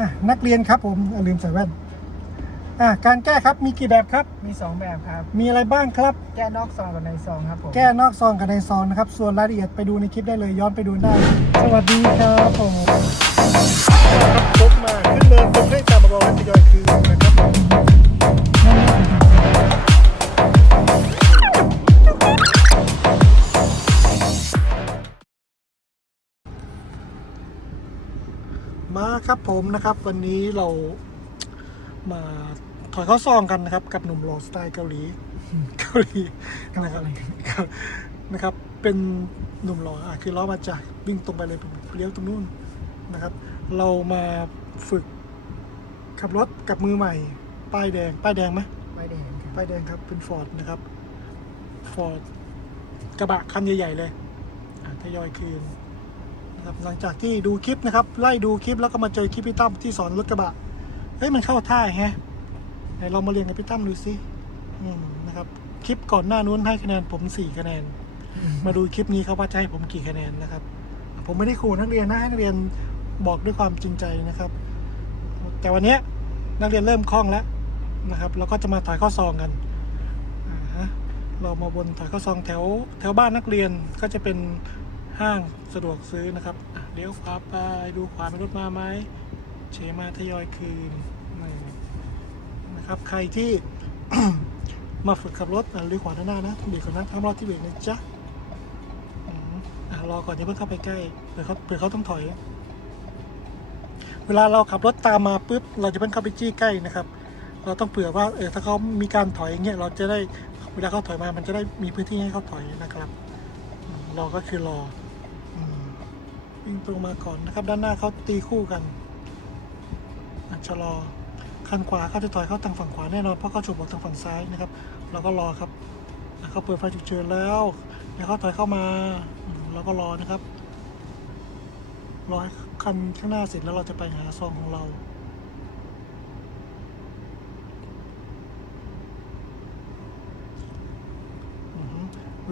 อะนักเรียนครับผมอะลืมใส่แว่นอะการแก้ครับมีกี่แบบครับ มีสองแบบครับ มีอะไรบ้างครับ แก้นอกซองกับในซองครับผมแก้นอกซองกับในซองนะครับ ส่วนรายละเอียดไปดูในคลิปได้เลยย้อนไปดูได้ สวัสดีครับผมครับพบมาขึ้นเนินตรงให้ตามรอทยอยคืนนะครับ ครับผมนะครับวันนี้เรามาถอยเข้าซองกันนะครับ กับหนุ่มหล่อสไตล์เกาหลีเกาหลีนะครับครับนะครับ เป็นหนุ่มหล่ออะคือล้อมาจากวิ่งตรงไปเลยเลี้ยวตรงนู้นนะครับ เรามาฝึกขับรถกับมือใหม่ ป้ายแดง ป้ายแดงไหมไม่ได้เห็นครับป้ายแดงครับเป็นฟอร์ดนะครับฟอร์ดกระบะคันใหญ่ ๆ เลยอะทยอยคืน นะครับหลังจากที่ดูคลิปนะครับ ไล่ดูคลิปแล้วก็มาเจอคลิปพี่ตั้มที่สอนรถกระบะเฮ้ยมันเข้าท่าแฮะไหนเรามาเรียนกับพี่ตั้มดูสิอืมนะครับคลิปก่อนหน้านู้นให้คะแนนผมสี่คะแนน มาดูคลิปนี้เขาว่าจะให้ผมกี่คะแนนนะครับ ผมไม่ได้ขู่นักเรียนนะให้นักเรียนบอกด้วยความจริงใจนะครับ แต่วันเนี้ยนักเรียนเริ่มคล่องแล้วนะครับแล้วก็จะมาถ่ายข้อซองกันอ่าฮะเรามาบนถ่ายข้อซองแถวแถวบ้านนักเรียนก็จะเป็น ห้างสะดวกซื้อนะครับเลี้ยวขวาไปดูขวามีรถมาไหมเฉมาทยอยคืนนะครับ ใครที่มาฝึกขับรถเลี้ยวขวาด้านหน้านะเบรกก่อนนะทำรอบที่เบรกนะจ๊ะอืมอะรอก่อนอย่าเพิ่งเข้าไปใกล้เผื่อเขาเผื่อเขาต้องถอย เวลาเราขับรถตามมาปุ๊บเราจะเพิ่งเข้าไปจี้ใกล้นะครับ เราต้องเผื่อว่าเออถ้าเขามีการถอยอย่างเงี้ยเราจะได้เวลาเขาถอยมามันจะได้มีพื้นที่ให้เขาถอยนะครับอืมรอก็คือรอ วิ่งตรงมาก่อนนะครับ ด้านหน้าเขาตีคู่กันอะชะลอคันขวาเขาจะถอยเข้าทางฝั่งขวาแน่นอนเพราะเขาฉกออกทางฝั่งซ้ายนะครับเราก็รอครับเขาเปิดไฟฉุกเฉินแล้วเดี๋ยวเขาถอยเข้ามาเราก็รอนะครับรอให้คันข้างหน้าเสร็จแล้วเราจะไปหาซองของเรา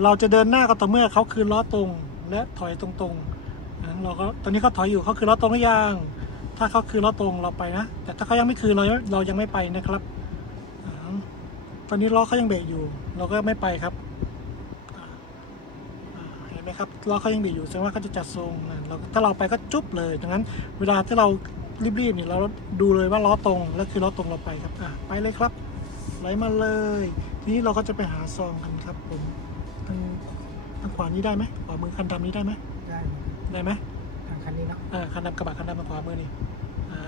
เราจะเดินหน้าก็ต่อเมื่อเขาคืนล้อตรงและถอยตรงๆ นั้นเราก็ตอนนี้เขาถอยอยู่เขาคืนล้อตรงหรือยัง ถ้าเขาคืนล้อตรงเราไปนะ แต่ถ้าเขายังไม่คืนเราเรายังไม่ไปนะครับ ตอนนี้ล้อเขายังเบรกอยู่ เราก็ไม่ไปครับเห็นไหมครับล้อเขายังเบรกอยู่แสดงว่าเขาจะจัดทรงนะเราถ้าเราไปก็จุ๊บเลยดังนั้น เวลาที่เรารีบๆเนี่ยเราดูเลยว่าล้อตรงแล้วคือล้อตรงเราไปครับอะไปเลยครับไหลมาเลย ทีนี้เราก็จะไปหาซองกันครับผมทางทางขวานี้ได้ไหมขวามือคันดำนี้ได้ไหมได้ ได้ไหมทางคันนี้เนาะอ่าคันดำกระบะคันดำมาขวามือนี่อ่า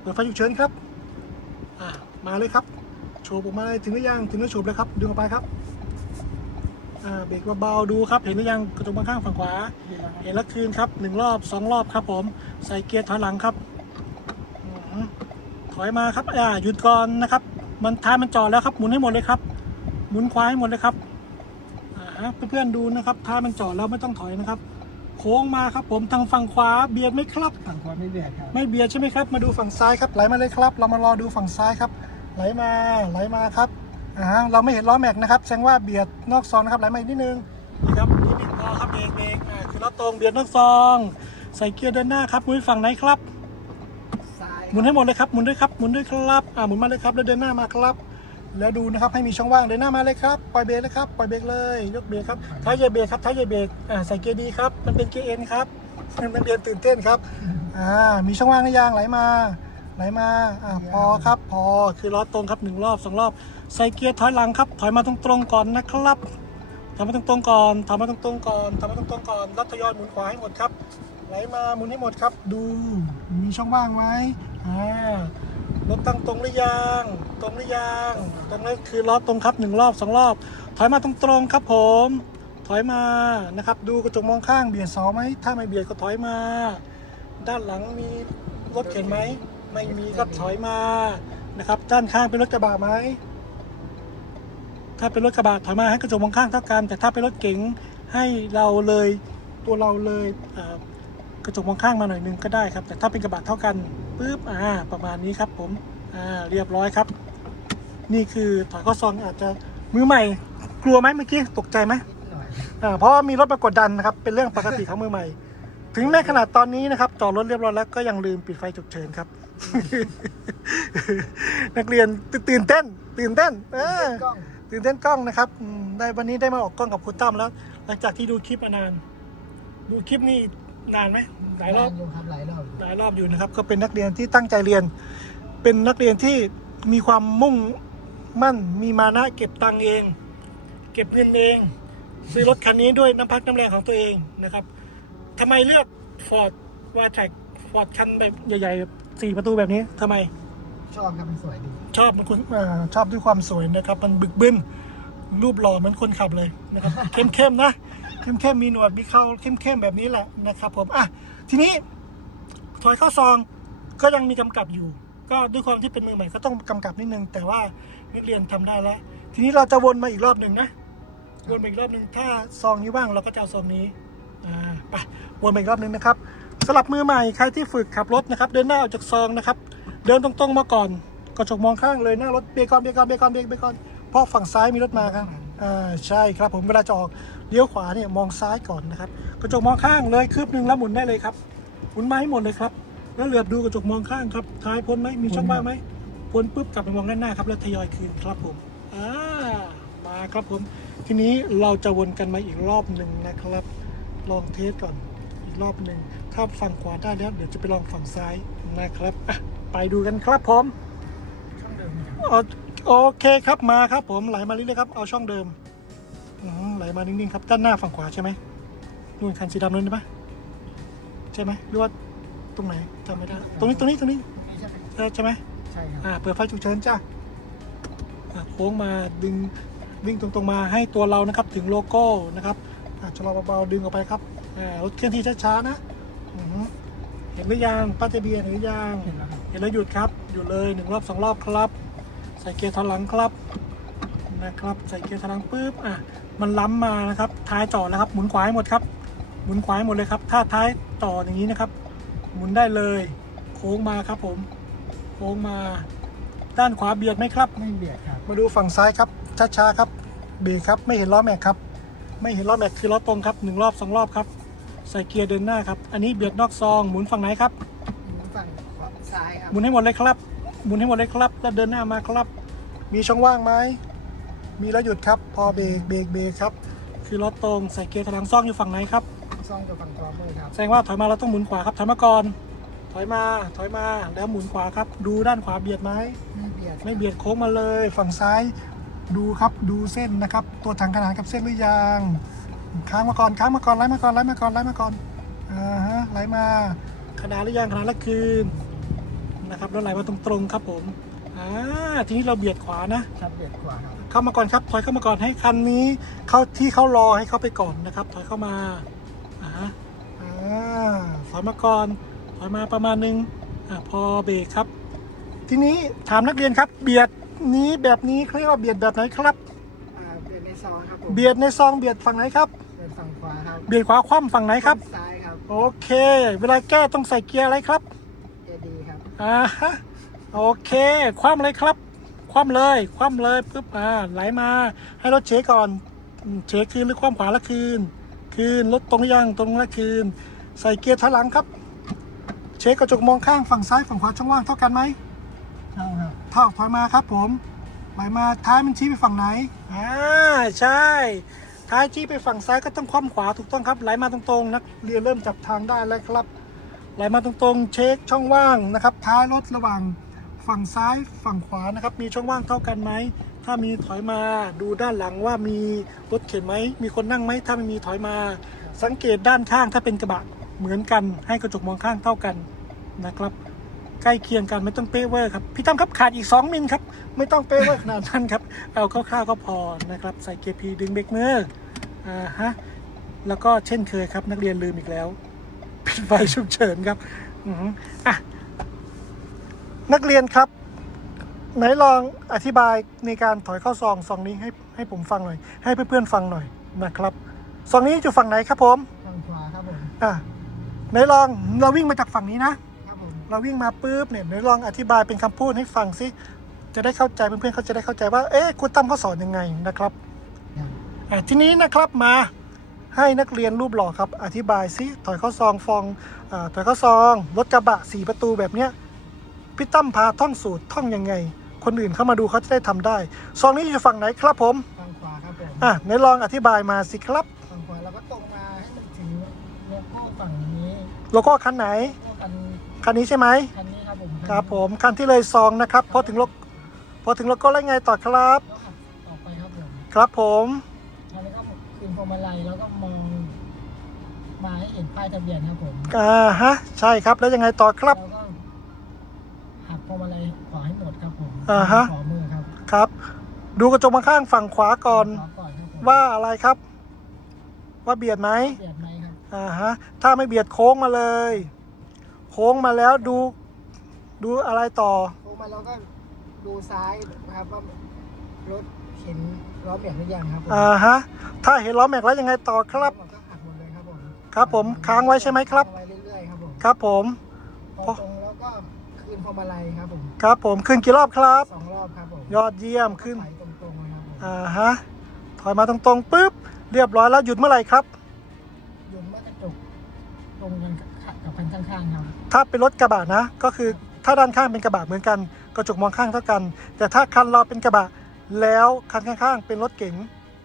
เปิดไฟฉุกเฉินครับอ่ามาเลยครับโฉบออกมาเลยถึงหรือยังถึงแล้วโฉบเลยครับดึงออกไปครับอ่าเบรกเบาๆดูครับเห็นหรือยังกระจกมองข้างฝั่งขวาดีแล้วครับเห็นแล้วคืนครับหนึ่งรอบสองรอบครับ ผมใส่เกียร์ถอยหลังครับอือหือถอยมาครับอ่าหยุดก่อนนะครับ มันท้ายมันจอดแล้วครับหมุนให้หมดเลยครับหมุนควายให้หมดเลยครับอ่าฮะเพื่อนๆดูนะครับท้ายมันจอดแล้วไม่ต้องถอยนะครับ โค้งมาครับผมทางฝั่งขวาเบียดไหมครับทางขวาไม่เบียดครับไม่เบียดใช่ไหมครับ มาดูฝั่งซ้ายครับไหลมาเลยครับ เรามารอดูฝั่งซ้ายครับไหลมาไหลมาครับอ่าฮะเราไม่เห็นล้อแม็กนะครับแสดงว่าเบียดนอกซองนะครับไหลมาอีกนิดนึงนี่ครับนิดนึงพอครับเบรกเบรกอ่าคือล้อตรงเบียดนอกซอง ใส่เกียร์เดินหน้าครับหมุนฝั่งไหนครับซ้ายหมุนให้หมดเลยครับหมุนด้วยครับหมุนด้วยครับอ่าหมุนมาเลยครับแล้วเดินหน้ามาครับ แล้วดูนะครับให้มีช่องว่างเดินหน้ามาเลยครับปล่อยเบรกเลยครับปล่อยเบรกเลยยกเบรกครับท้ายเหยียบเบรกครับท้ายเหยียบเบรกอ่าใส่เกียร์ดีครับมันเป็นเกียร์เอ็นครับนักเป็นเรียนตื่นเต้นครับอ่ามีช่องว่างหรือยังไหลมาไหลมาอ่าพอครับพอคือล้อตรงครับหนึ่งรอบสองรอบใส่เกียร์ถอยหลังครับ ถอยมาตรงๆก่อนนะครับถอยมาตรงๆก่อนถอยมาตรงๆก่อนถอยมาตรงๆก่อนแล้วทยอยหมุนขวาให้หมดครับไหลมาหมุนให้หมดครับ ดูมีช่องว่างไหมอ่า รถตั้งตรงหรือยังตรงหรือยังตรงนั้นคือล้อตรงครับหนึ่งรอบสองรอบ ถอยมาตรงๆครับผม ถอยมานะครับ ดูกระจกมองข้างเบียดเสาไหมถ้าไม่เบียดก็ถอยมา ด้านหลังมีรถเข็นไหมไม่มีก็ถอยมานะครับ ด้านข้างเป็นรถกระบะไหมถ้าเป็นรถกระบะถอยมาให้กระจกมองข้างเท่ากัน แต่ถ้าเป็นรถเก๋งให้เราเลยตัวเราเลยเกระจกมองข้างมาหน่อยนึงก็ได้ครับ แต่ถ้าเป็นกระบะเท่ากันปุ๊บอ่าประมาณนี้ครับผมอ่าเรียบร้อยครับ นี่คือถอยข้อซองอาจจะมือใหม่ กลัวไหมเมื่อกี้ตกใจไหมอ่าเพราะมีรถมากดดันนะครับเป็นเรื่องปกติของมือใหม่ ถึงแม้ขนาดตอนนี้นะครับจอดรถเรียบร้อยแล้วก็ยังลืมปิดไฟฉุกเฉินครับ นักเรียนตื่นเต้น ตื่นเต้นเออกล้องตื่นเต้นกล้องนะครับได้วันนี้ได้มาออกกล้องกับคุณตั้มแล้ว หลังจากที่ดูคลิปมานาน ดูคลิปนี่ นานไหมหลายรอบอยู่ครับหลายรอบหลายรอบอยู่นะครับ ก็เป็นนักเรียนที่ตั้งใจเรียน เป็นนักเรียนที่มีความมุ่งมั่นมีมานะเก็บตังค์เอง เก็บเงินเอง ซื้อรถคันนี้ด้วยน้ำพักน้ำแรงของตัวเองนะครับทำไมเลือกฟอร์ดวาแท็กฟอร์ดคันแบบใหญ่ๆแบบสี่ประตูแบบนี้ทำไม ชอบครับมันสวยดีชอบมันคุณอ่าชอบด้วยความสวยนะครับ มันบึกบึนรูปหล่อเหมือนคนขับเลยนะครับเข้มๆนะ เข้มๆมีหนวดมีเขาเข้มๆแบบนี้แหละนะครับผมอะทีนี้ถอยเข้าซองก็ยังมีกำกับอยู่ ก็ด้วยความที่เป็นมือใหม่ก็ต้องกำกับนิดนึง แต่ว่านักเรียนทำได้แล้ว ทีนี้เราจะวนมาอีกรอบหนึ่งนะวนมาอีกรอบหนึ่งถ้าซองนี้ว่างเราก็จะเอาซองนี้อ่าไปวนมาอีกรอบหนึ่งนะครับสำหรับมือใหม่ใครที่ฝึกขับรถนะครับ เดินหน้าออกจากซองนะครับ เดินตรงๆมาก่อนกระจกมองข้างเลยหน้ารถเบรกก่อนเบรกก่อนเบรกก่อนเบรกเบรกก่อนเพราะฝั่งซ้ายมีรถมาครับ อ่าใช่ครับผมเวลาจะออกเลี้ยวขวาเนี่ยมองซ้ายก่อนนะครับกระจกมองข้างเลยคืบหนึ่งแล้วหมุนได้เลยครับหมุนมาให้หมดเลยครับแล้วเหลือบดูกระจกมองข้างครับท้ายพ้นไหมมีช่องว่างไหมพ้นปุ๊บกลับไปมองด้านหน้าครับแล้วทยอยคืนครับผมอ่ามาครับผม ทีนี้เราจะวนกันมาอีกรอบหนึ่งนะครับ ลองเทสก่อนอีกรอบหนึ่งถ้าฝั่งขวาได้แล้วเดี๋ยวจะไปลองฝั่งซ้ายนะครับอะไปดูกันครับผมช่องเดิมครับโอ โอเคครับมาครับผมไหลมาเรื่อยๆครับเอาช่องเดิมอืมไหลมานิ่งๆครับด้านหน้าฝั่งขวาใช่ไหมนู่นคันสีดำนั่นใช่ไหมใช่ไหมหรือว่าตรงไหนจำไม่ได้ตรงนี้ตรงนี้ตรงนี้นี่ใช่ไหมเออใช่ไหมใช่ครับอ่าเปิดไฟฉุกเฉินจ้าอ่าโค้งมาดึงวิ่งตรงๆมาให้ตัวเรานะครับถึงโลโก้นะครับอ่าชะลอเบาๆดึงออกไปครับอ่ารถเคลื่อนที่ช้าๆนะอือหือเห็นหรือยังป้าเจเบียร์เห็นหรือยังเห็นแล้วครับเห็นแล้วหยุดครับหยุดเลยหนึ่งรอบสองรอบครับ ใส่เกียร์ถอยหลังครับนะครับ ใส่เกียร์ถอยหลังปุ๊บอะมันล้ำมานะครับท้ายจอดแล้วครับ หมุนขวาให้หมดครับ หมุนขวาให้หมดเลยครับ ถ้าท้ายต่ออย่างนี้นะครับ หมุนได้เลย โค้งมาครับผม โค้งมา ด้านขวาเบียดไหมครับไม่เบียดครับ มาดูฝั่งซ้ายครับช้าๆครับเบรกครับไม่เห็นล้อแม็กครับ ไม่เห็นล้อแม็กคือล้อตรงครับหนึ่งรอบสองรอบครับ ใส่เกียร์เดินหน้าครับ อันนี้เบียดนอกซอง หมุนฝั่งไหนครับหมุนฝั่งขวาซ้ายครับหมุนให้หมดเลยครับ หมุนให้หมดเลยครับ แล้วเดินหน้ามาครับ มีช่องว่างไหมมีแล้วหยุดครับ พอเบรกเบรกเบรกครับ คือรถตรงใส่เกียร์ถอยหลังซ่องอยู่ฝั่งไหนครับซ่องกับฝั่งขวามือครับแสดงว่าถอยมาเราต้องหมุนขวาครับถอยมาก่อนถอยมาถอยมาแล้วหมุนขวาครับ ดูด้านขวาเบียดไหมไม่เบียดไม่เบียดโค้งมาเลย ฝั่งซ้ายดูครับดูเส้นนะครับ ตัวถังขนานกับเส้นหรือยังค้างมาก่อนค้างมาก่อนไล่มาก่อนไล่มาก่อนไล่มาก่อนอ่าฮะไล่มาขนานหรือยังขนานแล้วคืน นะครับแล้วไหลมาตรงๆครับผมอ่าทีนี้เราเบียดขวานะครับเบียดขวาครับเข้ามาก่อนครับถอยเข้ามาก่อนให้คันนี้เข้าที่เขารอให้เขาไปก่อนนะครับ ถอยเข้ามาอ่าอ่าถอยมาก่อนถอยมาประมาณนึงอ่าพอเบรกครับ ทีนี้ถามนักเรียนครับ เบียดนี้แบบนี้เขาเรียกว่าเบียดแบบไหนครับ อ่าเบียดในซองครับผมเบียดในซองเบียดฝั่งไหนครับเบียดฝั่งขวาครับเบียดขวาคว่ำฝั่งไหนครับซ้ายครับ โอเค เวลาแก้ต้องใส่เกียร์อะไรครับเอดีครับ อ่าฮะโอเค คว่ำเลยครับ คว่ำเลย คว่ำเลยปุ๊บอ่าไหลมา ให้รถเช็คก่อน เช็คคืนหรือคว่ำขวาแล้วคืน คืนรถตรงยังตรงแล้วคืน ใส่เกียร์ถอยหลังครับ เช็คกระจกมองข้างฝั่งซ้ายฝั่งขวาช่องว่างเท่ากันไหมเท่าครับเท่าถอยมาครับผมไหลมาท้ายมันชี้ไปฝั่งไหนอ่าใช่ ท้ายชี้ไปฝั่งซ้ายก็ต้องคว่ำขวาถูกต้องครับ ไหลมาตรงๆ นักเรียนเริ่มจับทางได้แล้วครับ ไหลมาตรงๆ เช็คช่องว่างนะครับท้ายรถระหว่างฝั่งซ้ายฝั่งขวานะครับ มีช่องว่างเท่ากันไหม ถ้ามีถอยมาดูด้านหลังว่ามีรถเข็นไหม มีคนนั่งไหม ถ้าไม่มีถอยมา สังเกตด้านข้างถ้าเป็นกระบะเหมือนกัน ให้กระจกมองข้างเท่ากันนะครับ ใกล้เคียงกันไม่ต้องเป๊ะเวอร์ครับ พี่ตั้มครับขาดอีก 2มิลครับ ไม่ต้องเป๊ะเวอร์ขนาดนั้นครับ เอาคร่าวๆก็พอนะครับ ใส่เกียร์พีดึงเบรกมืออ่าฮะ แล้วก็เช่นเคยครับนักเรียนลืมอีกแล้ว ปิดไฟฉุกเฉินครับอือหืออะนักเรียนครับ ไหนลองอธิบายในการถอยเข้าซองซองนี้ให้ให้ผมฟังหน่อย ให้เพื่อนๆฟังหน่อยนะครับซองนี้อยู่ฝั่งไหนครับผมฝั่งขวาครับผมอะไหนลองเราวิ่งมาจากฝั่งนี้นะครับผมเราวิ่งมาปุ๊บเนี่ยไหนลองอธิบายเป็นคำพูดให้ฟังสิจะได้เข้าใจเพื่อนๆเขาจะได้เข้าใจว่าเอ๊ะครูตั้มเขาสอนยังไงนะครับอย่างอะทีนี้นะครับมา ให้นักเรียนรูปหล่อครับ อธิบายสิถอยเข้าซองฟองอาถอยเข้าซองรถกระบะสี่ประตูแบบเนี้ยพี่ตั้มพาท่องสูตรท่องยังไง คนอื่นเข้ามาดูเขาจะได้ทำได้ ซองนี้อยู่ฝั่งไหนครับผมฝั่งขวาครับผมอะไหนลองอธิบายมาสิครับฝั่งขวาเราก็ตรงมาให้มันถึงโลโก้ฝั่งนี้โลโก้คันไหนโลโก้คันคันนี้ใช่ไหมคันนี้ครับผมครับผมคันที่เลยซองนะครับพอถึงโลกพอถึงโลโก้แล้วไงต่อครับแล้วขับออกไปครับผมครับผมแล้ว ก็คืนพวงมาลัยแล้วก็มองมาให้เห็นป้ายทะเบียนครับผมอ่าฮะ ใช่ครับแล้วยังไงต่อครับ แล้วก็หักพวงมาลัยขวาให้หมดครับผมอ่าฮะ ขวามือครับครับ ดูกระจกมาข้างฝั่งขวาก่อน ขวาก่อนครับผมว่าอะไรครับ ว่าเบียดไหมเบียดไหมครับอ่าฮะ ถ้าไม่เบียดโค้งมาเลย โค้งมาแล้วดู ดูอะไรต่อโค้งมาแล้วก็ดูซ้ายนะครับว่า รถเห็นล้อเบียดหรือยังครับผมอ่าฮะ ถ้าเห็นล้อแม็กแล้วยังไงต่อครับ ก็หักหมดเลยครับผมครับผมค้างไว้ใช่ไหมครับค้างไว้เรื่อยๆครับผมครับผม พอตรงแล้วก็คืนพวงมาลัยครับผมครับผมขึ้นกี่รอบครับ สองรอบครับผมยอดเยี่ยมขึ้นไปตรงๆเลยครับผมอ่าฮะ ถอยมาตรงๆปุ๊บ เรียบร้อยแล้วหยุดเมื่อไหร่ครับหยุดเมื่อกระจกตรงกันกับคันข้างๆครับถ้าเป็นรถกระบะนะ ก็คือถ้าด้านข้างเป็นกระบะเหมือนกัน กระจกมองข้างเท่ากัน แต่ถ้าคันเราเป็นกระบะ แล้วคันข้างๆ เป็นรถเก๋ง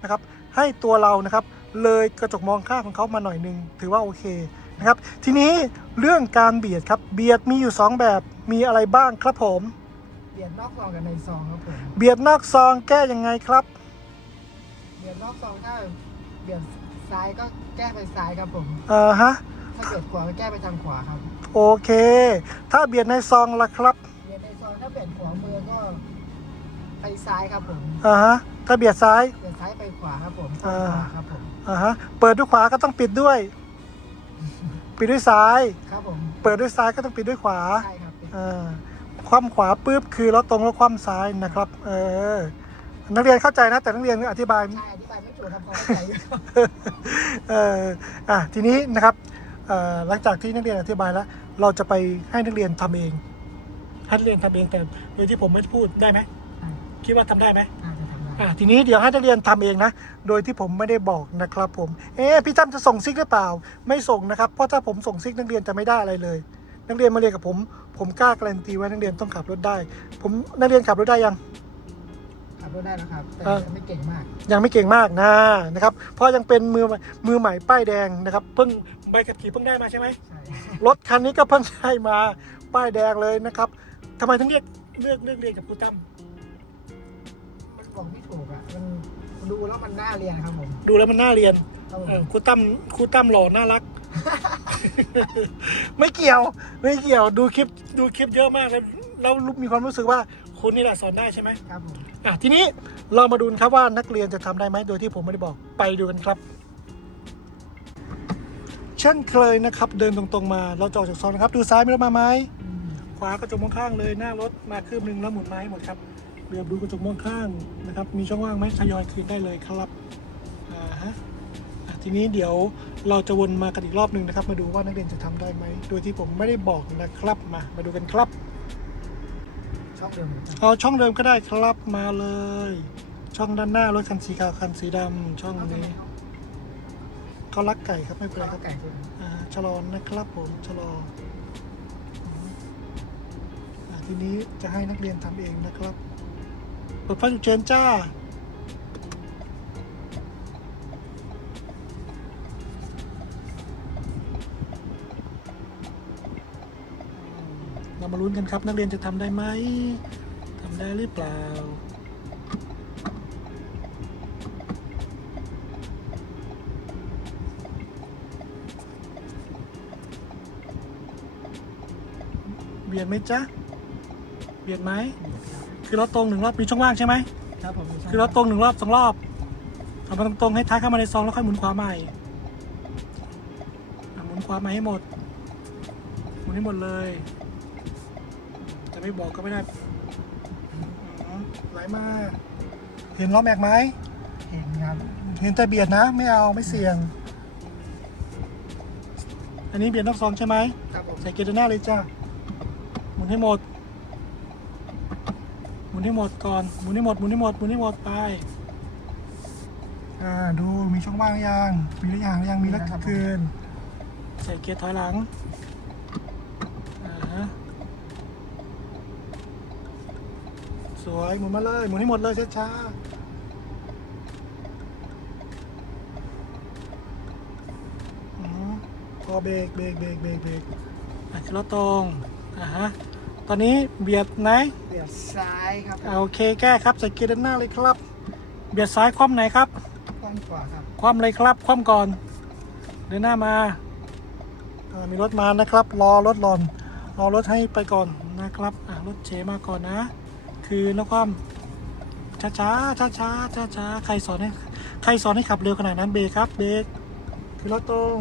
นะครับ ให้ตัวเรานะครับ เลยกระจกมองข้างของเขามาหน่อยหนึง ถือว่าโอเคนะครับ ทีนี้เรื่องการเบียดครับ เบียดมีอยู่ 2 แบบ มีอะไรบ้างครับผม เบียดนอกซองกับในซองครับผม เบียดนอกซองแก้ยังไงครับ เบียดนอกซองถ้าเบียดซ้ายก็แก้ไปซ้ายครับผมอ่าฮะ ถ้าเบียดขวาก็แก้ไปทางขวาครับ โอเค ถ้าเบียดในซองล่ะครับ เบียดในซองถ้าเบียดขวามือก็ ไปซ้ายครับผมอ่าฮะถ้าเบียดซ้ายเบียดซ้ายไปขวาครับผมอ่าขวาครับผมอ่าฮะ เปิดด้วยขวาก็ต้องปิดด้วย ปิดด้วยซ้าย ครับผมเปิดด้วยซ้ายก็ต้องปิดด้วยขวา ใช่ครับเป็นอ่าคว่ำขวาปุ๊บคือรถตรงแล้วคว่ำซ้ายนะครับ เออ นักเรียนเข้าใจนะ แต่นักเรียนอธิบาย ใช่อธิบายไม่ถูกทำความเข้าใจครับเอออะทีนี้นะครับเอ่อหลังจากที่นักเรียนอธิบายแล้ว เราจะไปให้นักเรียนทำเอง ให้นักเรียนทำเองแต่โดยที่ผมไม่พูดได้ไหม คิดว่าทำได้ไหมน่าจะทำได้อะทีนี้เดี๋ยวให้นักเรียนทำเองนะ โดยที่ผมไม่ได้บอกนะครับผม เอ๊ะพี่ตั้มจะส่งซิกหรือเปล่า ไม่ส่งนะครับ เพราะถ้าผมส่งซิกนักเรียนจะไม่ได้อะไรเลย นักเรียนมาเรียนกับผม ผมกล้าการันตีว่านักเรียนต้องขับรถได้ ผมนักเรียนขับรถได้ยัง ขับรถได้แล้วครับ แต่เออไม่เก่งมาก ยังไม่เก่งมากนะนะครับ เพราะยังเป็นมือมือใหม่ป้ายแดงนะครับ เพิ่งใบขับขี่เพิ่งได้มาใช่ไหมใช่รถคันนี้ก็เพิ่งได้มาป้ายแดงเลยนะครับทำไมถึงเรียกเลือกเลือกเรียนกับครูตั้ม มันบอกไม่ถูกอะมันดูแล้วมันน่าเรียนครับผมดูแล้วมันน่าเรียนครับผเออมครูตั้มครูตั้มหล่อน่ารัก ไม่เกี่ยว ไม่เกี่ยวดูคลิปดูคลิปเยอะมากแล้วเรามีความรู้สึกว่าคุณนี่แหละสอนได้ใช่ไหมครับผมอะทีนี้เรามาดูครับว่านักเรียนจะทำได้ไหมโดยที่ผมไม่ได้บอกไปดูกันครับ เช่นเคยนะครับ เดินตรงๆมาเราจะออกจากซอยนะครับ ดูซ้ายมีรถมาไหม อืมขวากระจกมองข้างเลยหน้ารถมาคืบหนึ่งแล้วหมุนไม้หมดครับเรี ยบดูกระจกมองข้างนะครับ มีช่องว่างไหมทยอยคืนได้เลยครับอ่าฮะอะทีนี้เดี๋ยวเราจะวนมากันอีกรอบหนึ่งนะครับ มาดูว่านักเรียนจะทำได้ไหม โดยที่ผมไม่ได้บอกนะครับมา มาดูกันครับชอบเดิมเอาช่องเดิมก็ได้ครับมาเลย ช่องด้านหน้ารถคันสีขาวคันสีดำช่องนี้เขารักไก่ครับไม่เป็นไรข้าควรับไก่สุดอ่าชะลอนะครับผมชะลออ่าทีนี้จะให้นักเรียนทำเองนะครับ เปิดไฟฉุกเฉินจ้า เรามาลุ้นกันครับ นักเรียนจะทำได้ไหมทำได้หรือเปล่าเบียดไหมจ๊ะ เบียดไหม คือรถตรงหนึ่งรอบมีช่องว่างใช่ไหมครับผมคือรถตรงหนึ่งรอบสองรอบทำมาตรงๆให้ท้ายเข้ามาในซองแล้วค่อยหมุนขวาใหม่อะหมุนขวาใหม่ให้หมด หมุนให้หมดเลย จะไม่บอกก็ไม่ได้อืมไหลมาเห็นล้อแม็กไหม เห็นครับเห็นแต่เบียดนะ ไม่เอาไม่เสี่ยง อันนี้เบียดนอกซองใช่ไหม ครับผมใส่เกียร์เดินหน้าเลยจ้าหมุนให้หมดหมุน ให้หมดก่อน หมุนให้หมด หมุนให้หมด หมุนให้หมดไป อ่า ดู มีช่องว่างยัง มีหรือยังหรือยัง มีแล้วคืนใส่เกียร์ถอยหลัง อ่าฮะสวย หมุนมาเลย หมุนให้หมดเลยช้าๆอืมพอเบรกเบรกเบรกเบรกเบรกอะขึ้นรถตรง อะฮะ ตอนนี้เบียดไหนเบียดซ้ายครับอะโอเคแก้ครับใส่เกียร์ด้านหน้าเลยครับ เบียดซ้ายคว่ำไหนครับข้างขวาครับ คว่ำเลยครับคว่ำก่อนเดินหน้ามาอ่ามีรถมานะครับ รอรถหล่อน รอรถให้ไปก่อนนะครับอะรถเฉมาก่อนนะ คือแล้วความช้าช้าช้าช้าช้าช้าๆใครสอนให้ใครสอนให้ขับเร็วขนาดนั้นเบรกครับเบรกคือรถตรง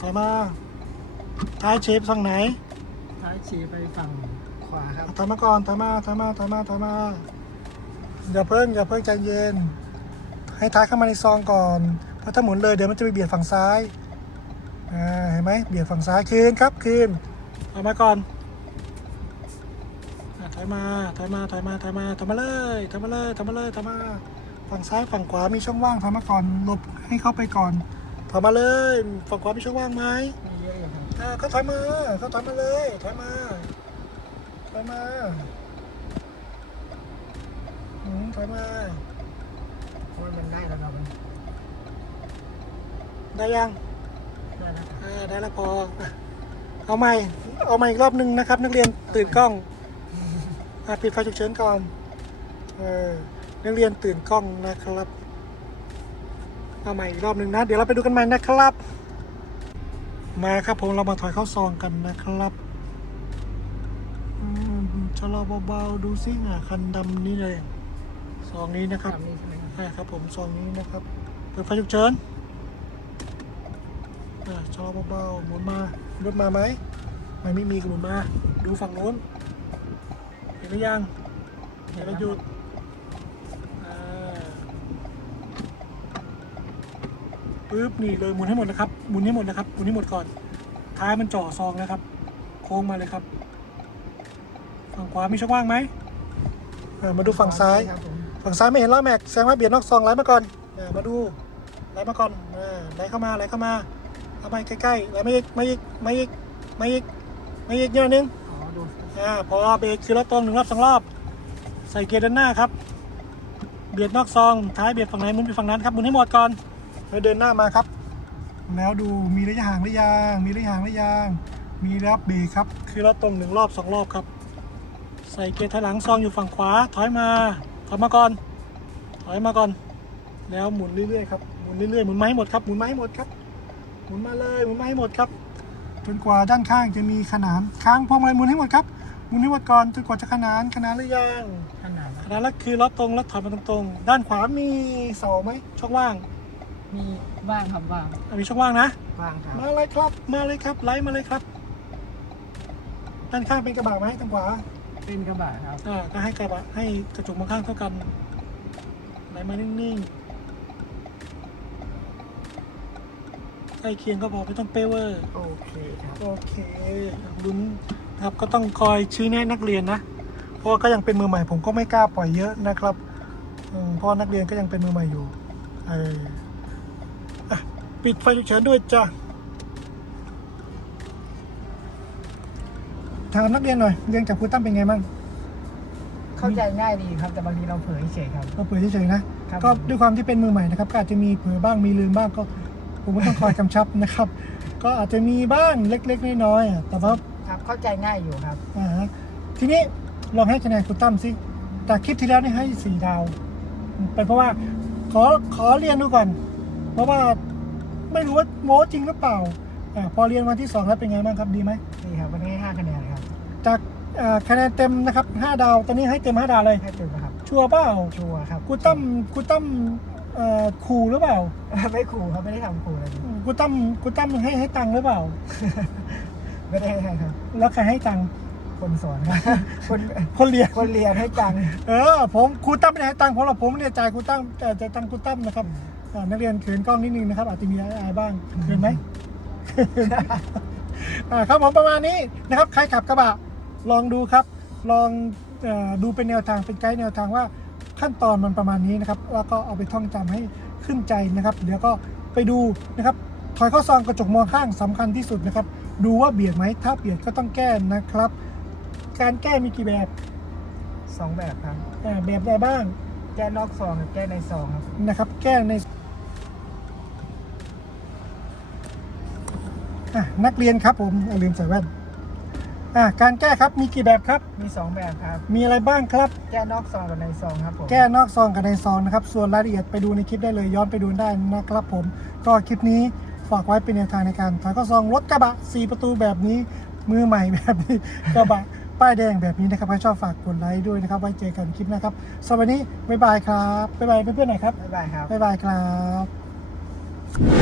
ถอยมาท้ายเชฟทางไหน ท้ายฉีไปฝั่งขวาครับถอยมาก่อนถมาถอยมาถอยมาถอยมาอย่าเพิ่งอย่าเพิ่งใจเย็น ให้ท้ายเข้ามาในซองก่อน เพราะถ้าหมุนเลยเดี๋ยวมันจะไปเบียดฝั่งซ้ายอ่าเห็นไหมเบียดฝั่งซ้ายคืนครับคืนถอยมาก่อนอะถอยมาถอยมาถอยมาถอยมาถอยมาเลยถอยมาเลยถอยมาเลยถอยมา ฝั่งซ้ายฝั่งขวามีช่องว่างถอยมาก่อนหลบให้เข้าไปก่อนถอยมาเลย ฝั่งขวามีช่องว่างไหม อะอยู่ครับอ่าก็ถอยมาก็ถอยมาเลยถอยมาถอยมาอืมถอยมาเพราะมันได้แล้วเรามันได้ยังได้แล้วครับอ่าได้แล้วพออะเอาใหม่เอาใหม่อีกรอบหนึ่งนะครับ นักเรียนตื่นกล้องอะปิดไฟฉุกเฉินก่อนเออนักเรียนตื่นกล้องนะครับ เอาใหม่อีกรอบหนึ่งนะ เดี๋ยวเราไปดูกันใหม่นะครับ มาครับผมเรามาถอยเข้าซองกันนะครับอืมชะลอเบาๆดูซิอะคันดำนี้เลยซองนี้นะครับตามนี้ใช่ไหมครับอ่าครับผมซองนี้นะครับเปิดไฟฉุกเฉินอ่าชะลอเบาๆหมุนมารถมาไหมไม่ไม่มีก็หมุนมา ดูฝั่งโน้นเห็นหรือยังเห็นแล้วหยุดอ่า ปึ๊บนี่เลยหมุนให้หมดนะครับหมุนให้หมดนะครับหมุนให้หมดก่อนท้ายมันจ่อซองนะครับ โค้งมาเลยครับ ฝั่งขวามีช่องว่างไหมมาดูฝั่งซ้าย ฝั่งซ้ายไม่เห็นล้อแม็กแสงว่าเบียดนอกซองไหลมาก่อนมาดูไหลมาก่อนไหลเข้ามาไหลเข้ามาเข้ามาใกล้ๆไหลไม่อีกไม่อีกไม่อีกไม่อีกไม่อีกนิดนึงพอเบรกคือรถตรงหนึ่งรอบสองรอบ ใส่เกียร์ด้านหน้าครับ เบียดนอกซองท้ายเบียดฝั่งไหนหมุนไปฝั่งนั้นครับหมุนให้หมดก่อน แล้วเดินหน้ามาครับ แล้วดูมีระยะห่างหรือยังมีระยะห่างหรือยังมีแล้วเบรกครับ คือรถตรงหนึ่งรอบสองรอบครับ ใส่เกียร์ถอยหลังซองอยู่ฝั่งขวาถอยมาถอยมาก่อนถอยมาก่อน แล้วหมุนเรื่อยๆครับหมุนเรื่อยๆหมุนไมาให้หมดครับหมุนไมาให้หมดครับหมุนมาเลยหมุนไมาให้หมดครับจนกว่าด้านข้างจะมีขนานค้างพวงมาลัยหมุนให้หมดครับหมุนให้หมดก่อนจนกว่าจะขนานขนานหรือยังขนาดขนานแล้วคือรถตรงแล้วถอยมาตรงๆ ด้านขวามีเสาไหมช่องว่าง มีบ้างครับบ้างอะมีช่องว่างนะบ้างครับมาเลยครับ มาเลยครับ ไล่มาเลยครับ ด้านข้างเป็นกระบะไหมทางขวา เป็นกระบะครับ อ่าก็ให้กระบะให้กระจกมองข้างเท่ากันไหลมานิ่งๆใกล้เคียงก็พอไม่ต้องเป้เวอร์ โอเคครับ โอเคลุ้นนะครับก็ต้องคอยชี้แนะนักเรียนนะ เพราะว่าก็ยังเป็นมือใหม่ผมก็ไม่กล้าปล่อยเยอะนะครับอืมเพราะนักเรียนก็ยังเป็นมือใหม่อยู่เอออะ ปิดไฟฉุกเฉินด้วยจ้ะถามนักเรียนหน่อยเรียนจากครูตั้มเป็นไงบ้างเข้าใจง่ายดีครับ แต่บางทีเราเผลอเฉยครับ ก็เปิดเฉยๆนะครับ ก็ด้วยความที่เป็นมือใหม่นะครับก็อาจจะมีเผลอบ้างมีลืมบ้างก็ผมก็ต้องคอยกำชับนะครับ ก็อาจจะมีบ้างเล็กๆน้อยๆอะแต่ว่าครับ เข้าใจง่ายอยู่ครับ อ่าฮะทีนี้ลองให้คะแนนคุณตั้มสิจากคลิปที่แล้วนี่ให้สี่ดาวเป็นเพราะว่าขอขอเรียนดูก่อนเพราะว่า ไม่รู้ว่าโม้จริงหรือเปล่าอาพอเรียนวันที่สองแล้วเป็นไงบ้างครับดีไหมนี่ครับวันนี้ให้ห้าคะแนนครับจากอ่าคะแนนเต็มนะครับห้าดาวตอนนี้ให้เต็มห้าดาวเลยให้เต็มนะครับชัวร์เปล่าชัวร์ครับคุณตั้มคุณตั้มเอ่อขู่หรือเปล่าไม่ขู่ครับไม่ได้ทำขู่เลยคุณตั้มคุณตั้มให้ให้ตังค์หรือเปล่า ไม่ได้ให้ครับ แล้วใครให้ตังค์คนสอนครับคนคนเรียนคนเรียนให้จังเออผมครูตั้มไม่ได้ให้ตังค์ผมหรอกผมเนี่ยจ่ายครูตั้มแต่จ่ายตังค์ครูตั้มนะครับอ่า นักเรียนเขินกล้องนิดนึงนะครับอาจจะมีอายๆบ้างเขินไหม อ่าครับผมประมาณนี้นะครับ ใครขับกระบะลองดูครับ ลองเออดูเป็นแนวทางเป็นไกด์แนวทางว่าขั้นตอนมันประมาณนี้นะครับ แล้วก็เอาไปท่องจำให้ขึ้นใจนะครับ เดี๋ยวก็ไปดูนะครับ ถอยเข้าซองกระจกมองข้างสำคัญที่สุดนะครับ ดูว่าเบียดไหมถ้าเบียดก็ต้องแก้นะครับ การแก้มีกี่แบบสองแบบครับ อ่าแบบใดบ้างแก้นอกซองกับแก้ในซองครับ นะครับ แก้ใน อะนักเรียนครับผมอย่าลืมใส่แว่นอะการแก้ครับมีกี่แบบครับ มีสองแบบครับ มีอะไรบ้างครับ แก้นอกซองกับในซองครับผมแก้นอกซองกับในซองนะครับ ส่วนรายละเอียดไปดูในคลิปได้เลยย้อนไปดูได้นะครับผม ก็คลิปนี้ฝากไว้เป็นแนวทางในการถอยข้อซองรถกระบะ 4 ประตูแบบนี้ มือใหม่แบบนี้กระบะป้ายแดงแบบนี้นะครับถ้าชอบฝากกดไลค์ด้วยนะครับ ไว้เจอกันคลิปหนะครับสำหรับวันนี้บ๊ายบายครับบ๊ายบายเพื่อนๆหน่อยครับบ๊ายบายครับบ๊ายบายครับ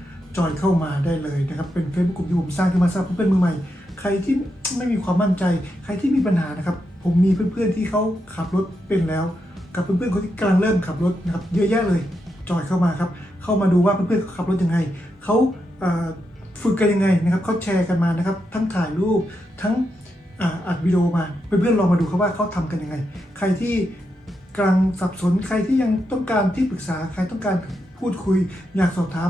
จอยเข้ามาได้เลยนะครับ เป็น Facebook กลุ่มที่ผมสร้างขึ้นมาสำหรับเพื่อนมือใหม่ ใครที่ไม่มีความมั่นใจ ใครที่มีปัญหานะครับ ผมมีเพื่อนๆที่เขาขับรถเป็นแล้ว กับเพื่อนๆคนที่กำลังเริ่มขับรถนะครับเยอะแยะเลย จอยเข้ามาครับ เข้ามาดูว่าเพื่อนๆขาขับรถยังไงเขาฝึกกันยังไงนะครับเขาแชร์กันมานะครับ ทั้งถ่ายรูปทั้งอัดวิดีโอมาเพื่อนๆลองมาดูครับว่าเขาทำกันยังไง ใครที่กำลังสับสนใครที่ยังต้องการที่ปรึกษาใครต้องการพูดคุยอยากสอบถาม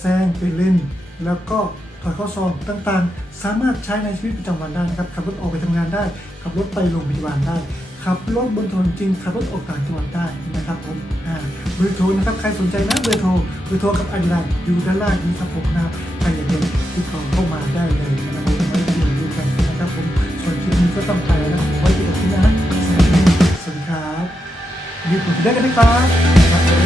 แซงเปลี่ยนแล้วก็ถอยข้าซองต่างๆ สามารถใช้ในชีวิตประจำวันได้นะครับขับรถออกไปทำงานได้ ขับรถไปโรงพยาบาลได้ ขับรถบนถนนจริง ขับรถออกต่างจังหวัดได้นะครับผมอ่าเบอร์โทรนะครับใครสนใจนะเบอร์โทรเบอร์โทรกับอดีไลน์อยู่ด้านล่างนี้ครับผมนะครับใครอยากเห็นติดต่อเข้ามาได้เลยนะครับผมไว้ดูดูกันนะครับผมส่วนคลิปนี้ก็ต้องไปแล้วนะไว้เจอกันที่น้าสวัสดีครับรีบกดติดตามกันนะครับ